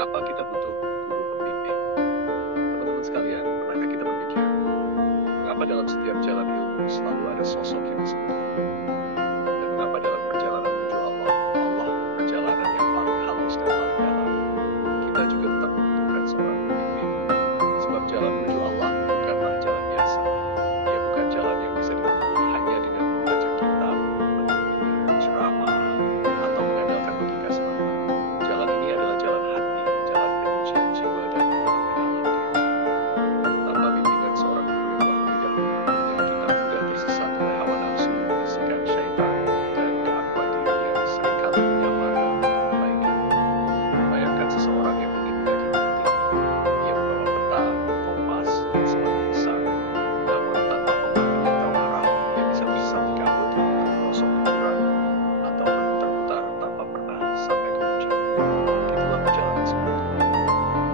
Mengapa kita butuh guru pembimbing? Teman-teman sekalian, pernahkah kita berpikir, mengapa dalam setiap jalan ilmu selalu ada sosok yang disebut guru? Dan mengapa dalam perjalanan menuju Allah, Allah perjalanan yang paling halus dan paling dalam, kita juga tetap membutuhkan seorang pembimbing? Sebab jalan menuju Allah bukanlah jalan biasa. Ia bukan jalan yang bisa ditempuh hanya dengan membaca kitab, mendengar ceramah, atau mengandalkan logika semata. Jalan ini adalah jalan hati, jalan penyucian jiwa dan pengenalan diri. Tanpa bimbingan seorang guru yang telah lebih dahulu, ya kita mudah tersesat oleh hawa nafsu, bisikan syaitan, dan keakuan diri yang seringkali menyamar dalam bentuk kebaikan. Bayangkan seseorang yang ingin mendaki gunung tinggi. Ia membawa peta, kompas, dan sepatu besar. Namun tanpa pembimbing yang tahu arah, ia bisa tersesat di kabut, terperosok ke jurang, atau berputar-putar tanpa pernah sampai ke puncak. Itulah perjalanan seorang guru.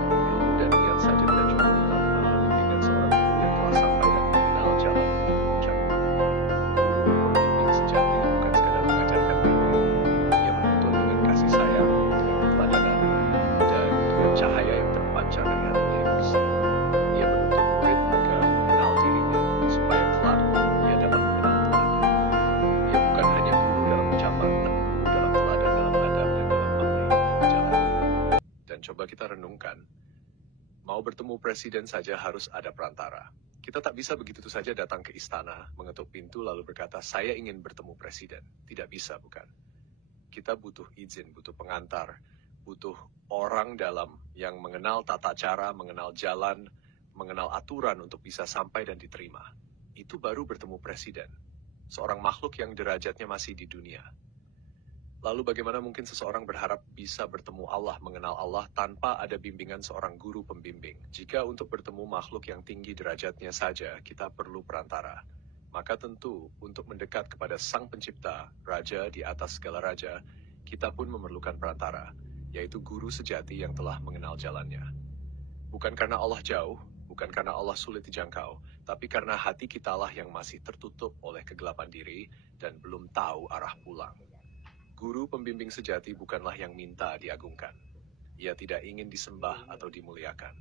Ilmu dan niat saja tidak cukup tanpa bimbingan seorang guru yang telah sampai dan mengenal jalan menuju puncak. Guru pembimbing sejati bukan sekadar mengajarkan ilmu. Ia menuntun dengan kasih sayang, dengan keteladanan, dan dengan cahaya yang terpancar dari hatinya yang bersih. Ia menuntun murid agar mengenal dirinya, supaya kelak ia dapat mengenal Tuhannya. Ia bukan hanya guru dalam ucapan, tapi guru dalam teladan, dalam adab, dan dalam makna perjalanan. Dan coba kita renungkan, mau bertemu presiden saja harus ada perantara. Kita tak bisa begitu saja datang ke istana, mengetuk pintu lalu berkata, saya ingin bertemu presiden. Tidak bisa, bukan? Kita butuh izin, butuh pengantar, butuh orang dalam yang mengenal tata cara, mengenal jalan, mengenal aturan untuk bisa sampai dan diterima. Itu baru bertemu presiden, seorang makhluk yang derajatnya masih di dunia. Lalu bagaimana mungkin seseorang berharap bisa bertemu Allah, mengenal Allah tanpa ada bimbingan seorang guru pembimbing? Jika untuk bertemu makhluk yang tinggi derajatnya saja kita perlu perantara, maka tentu untuk mendekat kepada Sang Pencipta, Raja di atas segala raja, kita pun memerlukan perantara, yaitu guru sejati yang telah mengenal jalannya. Bukan karena Allah jauh, bukan karena Allah sulit dijangkau, tapi karena hati kitalah yang masih tertutup oleh kegelapan diri dan belum tahu arah pulang. Guru pembimbing sejati bukanlah yang minta diagungkan. Ia tidak ingin disembah atau dimuliakan.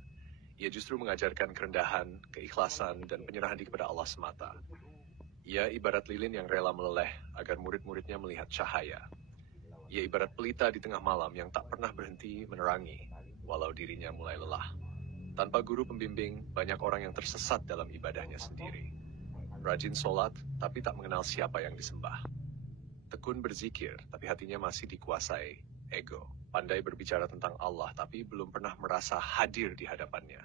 Ia justru mengajarkan kerendahan, keikhlasan, dan penyerahan diri kepada Allah semata. Ia ibarat lilin yang rela meleleh agar murid-muridnya melihat cahaya. Ia ibarat pelita di tengah malam yang tak pernah berhenti menerangi, walau dirinya mulai lelah. Tanpa guru pembimbing, banyak orang yang tersesat dalam ibadahnya sendiri. Rajin sholat, tapi tak mengenal siapa yang disembah. Tekun berzikir, tapi hatinya masih dikuasai ego. Pandai berbicara tentang Allah, tapi belum pernah merasa hadir di hadapannya.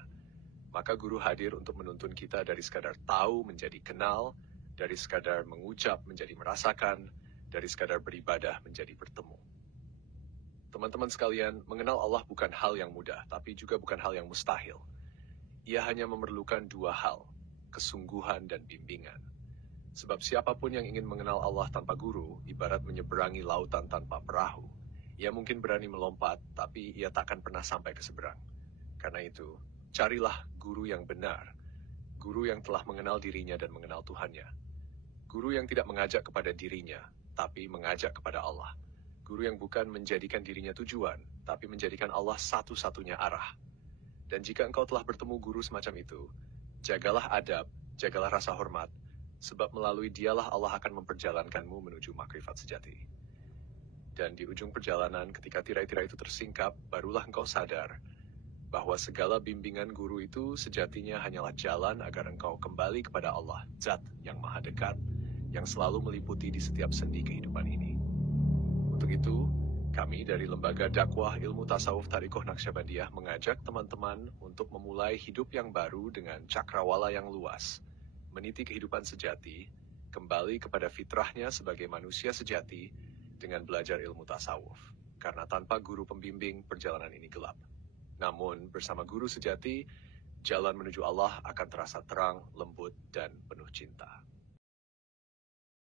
Maka guru hadir untuk menuntun kita dari sekadar tahu menjadi kenal, dari sekadar mengucap menjadi merasakan, dari sekadar beribadah menjadi bertemu. Teman-teman sekalian, mengenal Allah bukan hal yang mudah, tapi juga bukan hal yang mustahil. Ia hanya memerlukan dua hal, kesungguhan dan bimbingan. Sebab siapapun yang ingin mengenal Allah tanpa guru, ibarat menyeberangi lautan tanpa perahu. Ia mungkin berani melompat, tapi ia takkan pernah sampai ke seberang. Karena itu, carilah guru yang benar, guru yang telah mengenal dirinya dan mengenal Tuhannya. Guru yang tidak mengajak kepada dirinya, tapi mengajak kepada Allah. Guru yang bukan menjadikan dirinya tujuan, tapi menjadikan Allah satu-satunya arah. Dan jika engkau telah bertemu guru semacam itu, jagalah adab, jagalah rasa hormat, sebab melalui dialah Allah akan memperjalankanmu menuju makrifat sejati. Dan di ujung perjalanan, ketika tirai-tirai itu tersingkap, barulah engkau sadar bahwa segala bimbingan guru itu sejatinya hanyalah jalan agar engkau kembali kepada Allah, Zat yang maha dekat, yang selalu meliputi di setiap sendi kehidupan ini. Untuk itu, kami dari Lembaga Dakwah Ilmu Tasawuf Thariqah Naqsyabandiyah mengajak teman-teman untuk memulai hidup yang baru dengan cakrawala yang luas, meniti kehidupan sejati, kembali kepada fitrahnya sebagai manusia sejati dengan belajar ilmu tasawuf. Karena tanpa guru pembimbing, perjalanan ini gelap. Namun, bersama guru sejati, jalan menuju Allah akan terasa terang, lembut, dan penuh cinta.